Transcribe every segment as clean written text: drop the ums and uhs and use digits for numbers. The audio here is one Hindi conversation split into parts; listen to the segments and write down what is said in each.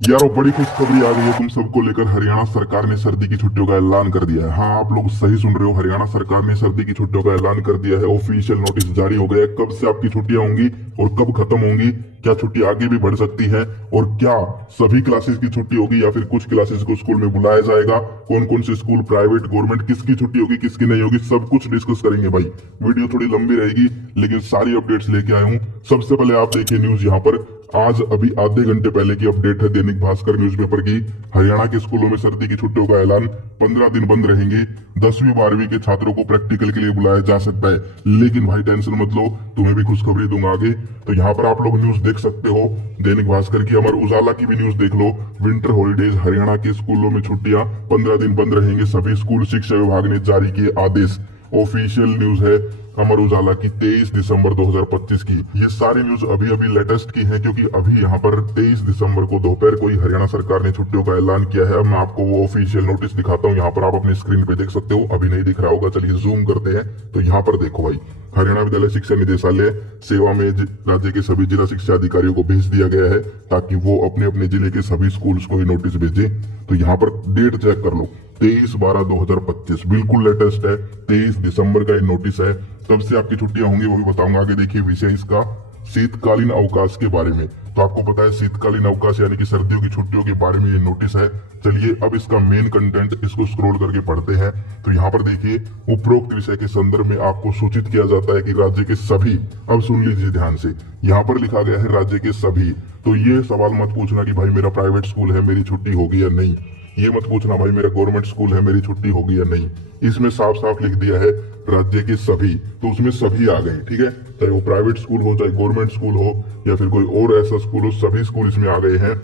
यारो बड़ी खुशखबरी आ गई है तुम सबको लेकर। हरियाणा सरकार ने सर्दी की छुट्टियों का ऐलान कर दिया है। हाँ, आप लोग सही सुन रहे हो, हरियाणा सरकार ने सर्दी की छुट्टियों का ऐलान कर दिया है। ऑफिशियल नोटिस जारी हो गया है कब से आपकी छुट्टियां होंगी और कब खत्म होंगी। क्या छुट्टी आगे भी बढ़ सकती है और क्या सभी क्लासेस की छुट्टी होगी या फिर कुछ क्लासेस को स्कूल में बुलाया जाएगा। कौन कौन से स्कूल, प्राइवेट, गवर्नमेंट, किसकी छुट्टी होगी किसकी नहीं होगी, सब कुछ डिस्कस करेंगे भाई। वीडियो थोड़ी लंबी रहेगी लेकिन सारी अपडेट्स लेके आया हूँ। सबसे पहले आप देखिए न्यूज यहाँ पर। आज अभी आधे घंटे पहले की अपडेट है दैनिक भास्कर न्यूज़पेपर की। हरियाणा के स्कूलों में सर्दी की छुट्टियों का ऐलान, 15 दिन बंद रहेंगे। 10वीं 12वीं के छात्रों को प्रैक्टिकल के लिए बुलाया जा सकता है। लेकिन भाई टेंशन मत लो, तुम्हें भी खुशखबरी दूंगा आगे। तो यहाँ पर आप लोग न्यूज देख सकते हो, दैनिक भास्कर की, अमर उजाला की भी न्यूज देख लो। विंटर हॉलीडेज, हरियाणा के स्कूलों में छुट्टियां 15 दिन बंद रहेंगे। सभी स्कूल शिक्षा विभाग ने जारी किए आदेश। ऑफिशियल न्यूज है अमर उजाला की 23 दिसंबर 2025 की। ये सारी न्यूज अभी अभी लेटेस्ट की है क्योंकि अभी यहाँ पर 23 दिसंबर को दोपहर को ही हरियाणा सरकार ने छुट्टियों का ऐलान किया है। अब मैं आपको वो ऑफिशियल नोटिस दिखाता हूँ। यहाँ पर आप अपनी स्क्रीन पे देख सकते हो, अभी नहीं दिख रहा होगा, चलिए जूम करते हैं। तो यहाँ पर देखो भाई, हरियाणा विद्यालय शिक्षा निदेशालय सेवा में राज्य के सभी जिला शिक्षा अधिकारियों को भेज दिया गया है ताकि वो अपने अपने जिले के सभी स्कूल्स को ये नोटिस भेजे। तो यहाँ पर डेट चेक कर लो, 23/12/2025, बिल्कुल लेटेस्ट है। 23 दिसंबर का ये नोटिस है। कब से आपकी छुट्टियां होंगी वो भी बताऊंगा आगे। देखिए विषय इसका शीतकालीन अवकाश के बारे में। तो आपको पता है शीतकालीन अवकाश यानी कि सर्दियों की छुट्टियों के बारे में ये नोटिस है। चलिए अब इसका मेन कंटेंट, इसको स्क्रॉल करके पढ़ते हैं। तो यहाँ पर देखिए, उपरोक्त विषय के संदर्भ में आपको सूचित किया जाता है कि राज्य के सभी, अब सुन लीजिए ध्यान से, यहाँ पर लिखा गया है राज्य के सभी। तो ये सवाल मत पूछना कि भाई मेरा प्राइवेट स्कूल है मेरी छुट्टी होगी या नहीं। ये मत पूछना भाई मेरा गवर्नमेंट स्कूल है मेरी छुट्टी होगी या नहीं। इसमें साफ साफ लिख दिया है राज्य के सभी, तो उसमें सभी आ गए, ठीक है। चाहे वो प्राइवेट स्कूल हो, चाहे गवर्नमेंट स्कूल हो या फिर कोई और ऐसा स्कूल हो, सभी स्कूल इसमें आ गए हैं।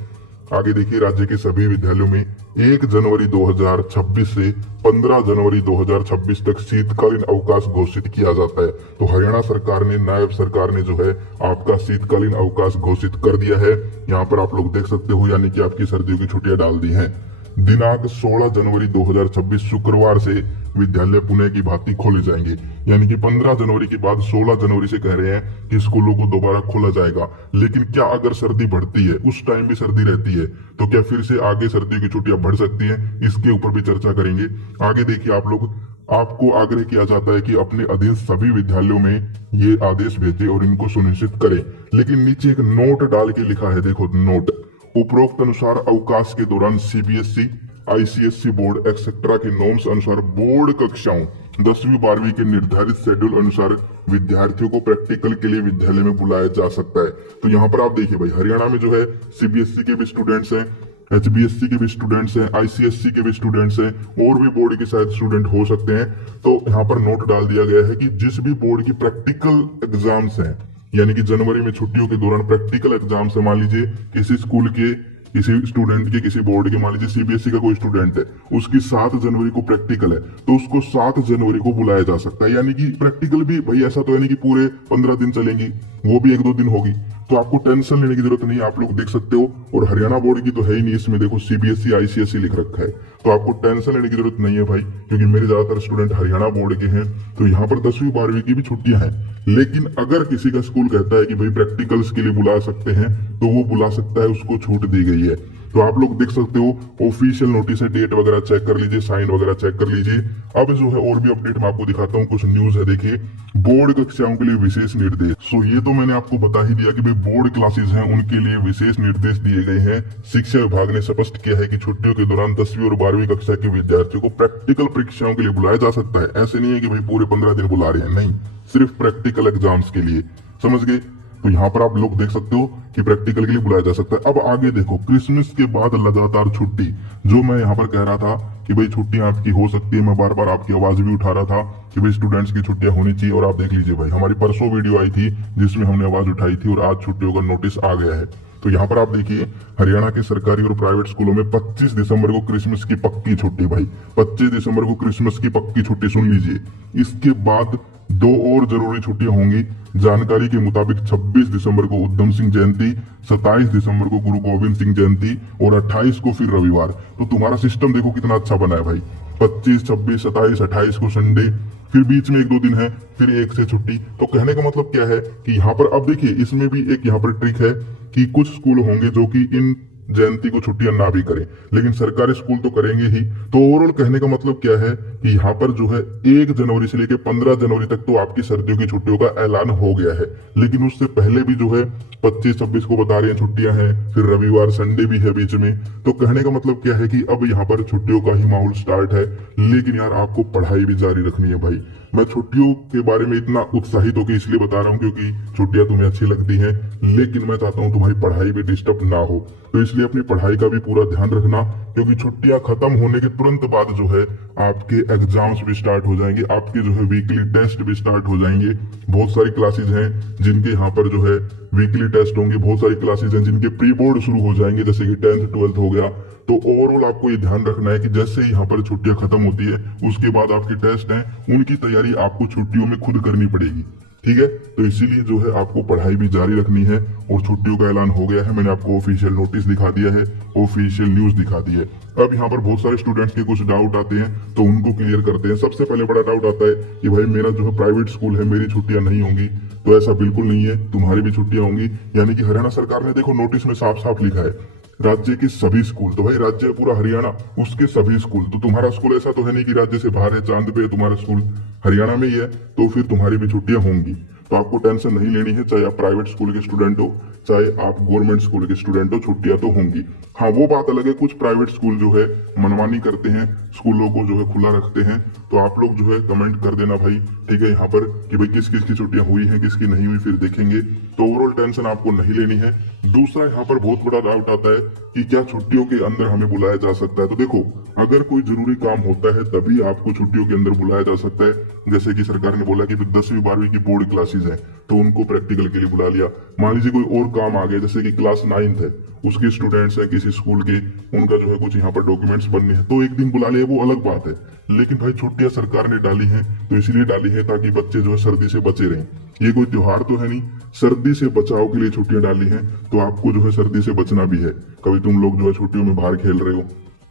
आगे देखिए, राज्य के सभी विद्यालयों में 1 जनवरी 2026 से 15 जनवरी 2026 तक शीतकालीन अवकाश घोषित किया जाता है। तो हरियाणा सरकार ने, नायब सरकार ने जो है आपका शीतकालीन अवकाश घोषित कर दिया है। यहाँ पर आप लोग देख सकते हो, यानी कि आपकी सर्दियों की छुट्टियां डाल दी हैं। दिनांक 16 जनवरी 2026 शुक्रवार से विद्यालय पुनः की भांति खोले जाएंगे। यानी कि 15 जनवरी के बाद 16 जनवरी से कह रहे हैं कि स्कूलों को दोबारा खोला जाएगा। लेकिन क्या अगर सर्दी बढ़ती है, उस टाइम भी सर्दी रहती है, तो क्या फिर से आगे सर्दियों की छुट्टियां बढ़ सकती हैं? इसके ऊपर भी चर्चा करेंगे। आगे देखिए आप लोग, आपको आग्रह किया जाता है कि अपने अधीन सभी विद्यालयों में ये आदेश भेजें और इनको सुनिश्चित करें। लेकिन नीचे एक नोट डाल के लिखा है, देखो नोट, उपरोक्त अनुसार अवकाश के दौरान सीबीएसई, आईसीएसई बोर्ड एक्सेट्रा के नॉर्म्स अनुसार बोर्ड कक्षाओं 10वीं 12वीं के निर्धारित शेड्यूल अनुसार विद्यार्थियों को प्रैक्टिकल के लिए विद्यालय में बुलाया जा सकता है। तो यहाँ पर आप देखिए भाई, हरियाणा में जो है सीबीएसई के भी स्टूडेंट्स हैं, एचबीएससी के भी स्टूडेंट्स हैं, आईसीएससी के भी स्टूडेंट्स हैं, और भी बोर्ड के शायद स्टूडेंट हो सकते हैं। तो यहाँ पर नोट डाल दिया गया है कि जिस भी बोर्ड की प्रैक्टिकल एग्जाम्स हैं, यानी कि जनवरी में छुट्टियों के दौरान प्रैक्टिकल एग्जाम से, मान लीजिए किसी स्कूल के, किसी स्टूडेंट के, किसी बोर्ड के, मान लीजिए सीबीएसई का कोई स्टूडेंट है, उसकी 7 जनवरी को प्रैक्टिकल है, तो उसको 7 जनवरी को बुलाया जा सकता है। यानी कि प्रैक्टिकल भी भाई ऐसा तो है नहीं कि पूरे 15 दिन चलेंगी, वो भी 1-2 दिन होगी। तो आपको टेंशन लेने की जरूरत नहीं है, आप लोग देख सकते हो। और हरियाणा बोर्ड की तो है ही नहीं, इसमें देखो सीबीएसई आईसीएसई लिख रखा है। तो आपको टेंशन लेने की जरूरत नहीं है भाई, क्योंकि मेरे ज्यादातर स्टूडेंट हरियाणा बोर्ड के हैं। तो यहाँ पर 10वीं 12वीं की भी छुट्टियां हैं। लेकिन अगर किसी का स्कूल कहता है कि भाई प्रैक्टिकल्स के लिए बुला सकते हैं, तो वो बुला सकता है, उसको छूट दी गई है। तो आप लोग देख सकते हो, ऑफिशियल नोटिस है, डेट वगैरह चेक कर लीजिए, साइन वगैरह चेक कर लीजिए। अब जो है और भी अपडेट मैं आपको दिखाता हूँ, कुछ न्यूज है। देखिए, बोर्ड कक्षाओं के लिए विशेष निर्देश। सो ये तो मैंने आपको बता ही दिया कि भाई बोर्ड क्लासेस हैं उनके लिए विशेष निर्देश दिए गए हैं। शिक्षा विभाग ने स्पष्ट किया है कि छुट्टियों के दौरान 10वीं और 12वीं कक्षा के विद्यार्थियों को प्रैक्टिकल परीक्षाओं के लिए बुलाया जा सकता है। ऐसे नहीं है कि भाई पूरे 15 दिन बुला रहे हैं, नहीं, सिर्फ प्रैक्टिकल एग्जाम्स के लिए, समझ गए। तो यहाँ पर आप लोग देख सकते हो कि प्रैक्टिकल के लिए बुलाया जा सकता है। अब आगे देखो, क्रिसमस के बाद लगातार छुट्टी, जो मैं यहाँ पर कह रहा था कि भाई छुट्टियां आपकी हो सकती है, मैं बार बार आपकी आवाज भी उठा रहा था कि भाई स्टूडेंट्स की छुट्टियां होनी चाहिए। और आप देख लीजिए भाई, हमारी परसों वीडियो आई थी जिसमें हमने आवाज उठाई थी और आज छुट्टियों का नोटिस आ गया है। तो यहाँ पर आप देखिए, हरियाणा के सरकारी और प्राइवेट स्कूलों में 25 दिसंबर को क्रिसमस की पक्की छुट्टी। भाई 25 दिसंबर को क्रिसमस की पक्की छुट्टी, सुन लीजिए। इसके बाद 2 और जरूरी छुट्टियां होंगी। जानकारी के मुताबिक 26 दिसंबर को उधम सिंह जयंती, 27 दिसंबर को गुरु गोविंद सिंह जयंती और 28 को फिर रविवार। तो तुम्हारा सिस्टम देखो कितना अच्छा बना है भाई। 25, 26, 27, 28 को संडे, फिर बीच में 1-2 दिन है, फिर 1 से छुट्टी। तो कहने का मतलब क्या है कि यहाँ पर अब देखिए, इसमें भी एक यहाँ पर ट्रिक है कि कुछ स्कूल होंगे जो कि इन जयंती को छुट्टियां ना भी करें, लेकिन सरकारी स्कूल तो करेंगे ही। तो ओवरऑल कहने का मतलब क्या है कि यहाँ पर जो है 1 जनवरी से लेकर 15 जनवरी तक तो आपकी सर्दियों की छुट्टियों का ऐलान हो गया है, लेकिन उससे पहले भी जो है 25-26 को बता रहे हैं छुट्टियां हैं, फिर रविवार संडे भी है बीच में। तो कहने का मतलब क्या है कि अब यहाँ पर छुट्टियों का ही माहौल स्टार्ट है, लेकिन यार आपको पढ़ाई भी जारी रखनी है भाई। मैं छुट्टियों के बारे में इतना उत्साहित होकर इसलिए बता रहा हूँ क्योंकि छुट्टियां तुम्हें अच्छी लगती हैं, लेकिन मैं चाहता हूँ तुम्हारी पढ़ाई भी डिस्टर्ब ना हो। तो इसलिए अपनी पढ़ाई का भी पूरा ध्यान रखना, क्योंकि छुट्टियां खत्म होने के तुरंत बाद जो है आपके एग्जाम्स भी स्टार्ट हो जाएंगे, आपके जो है वीकली टेस्ट भी स्टार्ट हो जाएंगे। बहुत सारी क्लासेज हैं जिनके यहाँ पर जो है वीकली टेस्ट होंगे, बहुत सारी क्लासेज हैं जिनके प्री बोर्ड शुरू हो जाएंगे, जैसे कि 10th 12th हो गया। तो ओवरऑल आपको ये ध्यान रखना है कि जैसे ही यहाँ पर छुट्टियां खत्म होती है उसके बाद आपके टेस्ट हैं, उनकी तैयारी आपको छुट्टियों में खुद करनी पड़ेगी, ठीक है। तो इसीलिए जो है आपको पढ़ाई भी जारी रखनी है। और छुट्टियों का ऐलान हो गया है, मैंने आपको ऑफिशियल नोटिस दिखा दिया है, ऑफिशियल न्यूज दिखा दी है। अब यहाँ पर बहुत सारे स्टूडेंट्स के कुछ डाउट आते हैं, तो उनको क्लियर करते हैं। सबसे पहले बड़ा डाउट आता है कि भाई मेरा जो है प्राइवेट स्कूल है, मेरी छुट्टियां नहीं होंगी। तो ऐसा बिल्कुल नहीं है, तुम्हारी भी छुट्टियां होंगी। यानी कि हरियाणा सरकार ने देखो नोटिस में साफ साफ लिखा है राज्य के सभी स्कूल, तो भाई राज्य पूरा हरियाणा, उसके सभी स्कूल। तो तुम्हारा स्कूल ऐसा तो है नहीं कि राज्य से बाहर है, चांद पे है, तुम्हारा स्कूल हरियाणा में ही है, तो फिर तुम्हारी भी छुट्टियां होंगी। तो आपको टेंशन नहीं लेनी है, चाहे आप प्राइवेट स्कूल के स्टूडेंट हो चाहे आप गवर्नमेंट स्कूल के स्टूडेंट हो, छुट्टियां तो होंगी। हाँ वो बात अलग है, कुछ प्राइवेट स्कूल जो है मनमानी करते हैं, स्कूलों को जो है खुला रखते हैं। तो आप लोग जो है कमेंट कर देना भाई, ठीक है, यहाँ पर कि भाई किस किस की छुट्टियां हुई हैं, किसकी नहीं हुई, फिर देखेंगे। तो ओवरऑल टेंशन आपको नहीं लेनी है। दूसरा यहाँ पर बहुत बड़ा डाउट आता है कि क्या छुट्टियों के अंदर हमें बुलाया जा सकता है। तो देखो, अगर कोई जरूरी काम होता है तभी आपको छुट्टियों के अंदर बुलाया जा सकता है। जैसे कि सरकार ने बोला कि 10वीं 12वीं की बोर्ड क्लासेस हैं, तो उनको प्रैक्टिकल के लिए बुला लिया। मान लीजिए कोई और काम आ गया, जैसे कि क्लास 9th है, उसके स्टूडेंट्स हैं किसी स्कूल के, उनका जो है कुछ यहाँ पर डॉक्यूमेंट्स बनने हैं, तो एक दिन बुला लिया, वो अलग बात है। लेकिन भाई छुट्टियां सरकार ने डाली हैं, तो इसलिए डाली है ताकि बच्चे जो है सर्दी से बचे रहें। ये कोई त्योहार तो है नहीं, सर्दी से बचाव के लिए छुट्टियां डाली हैं। तो आपको जो है सर्दी से बचना भी है। कभी तुम लोग जो है छुट्टियों में बाहर खेल रहे हो,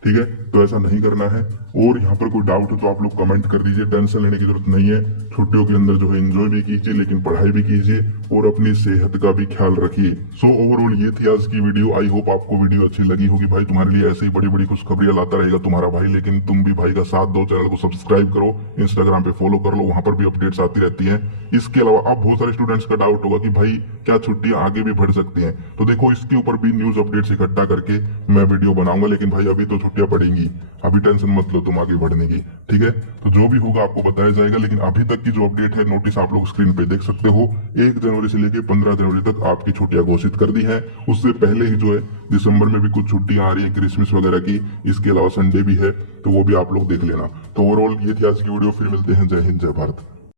ठीक है, तो ऐसा नहीं करना है। और यहाँ पर कोई डाउट है तो आप लोग कमेंट कर दीजिए, टेंशन लेने की जरूरत नहीं है। छुट्टियों के अंदर जो है एंजॉय भी कीजिए, लेकिन पढ़ाई भी कीजिए और अपनी सेहत का भी ख्याल रखिए। सो ओवरऑल ये थी आज की वीडियो। आई होप आपको वीडियो अच्छी लगी होगी। भाई तुम्हारे लिए ऐसे ही बड़ी बड़ी खुशखबरियां लाता रहेगा तुम्हारा भाई, लेकिन तुम भी भाई का साथ दो, चैनल को सब्सक्राइब करो, इंस्टाग्राम पे फॉलो कर लो, वहां पर भी अपडेट्स आती रहती है। इसके अलावा अब बहुत सारे स्टूडेंट्स का डाउट होगा कि भाई क्या छुट्टियां आगे भी बढ़ सकती हैं। तो देखो, इसके ऊपर भी न्यूज अपडेट्स इकट्ठा करके मैं वीडियो बनाऊंगा, लेकिन भाई अभी तो छुट्टियां पड़ेंगी, अभी टेंशन मत लो तुम आगे बढ़ने की, ठीक है। तो जो भी होगा आपको बताया जाएगा, लेकिन अभी तक की जो अपडेट है, नोटिस आप लोग स्क्रीन पे देख सकते हो, 1 जनवरी से लेकर 15 जनवरी तक आपकी छुट्टियां घोषित कर दी है। उससे पहले ही जो है दिसंबर में भी कुछ छुट्टियां आ रही है क्रिसमस वगैरह की, इसके अलावा संडे भी है, तो वो भी आप लोग देख लेना। तो ओवरऑल ये थी आज की वीडियो, फिर मिलते हैं। जय हिंद, जय भारत।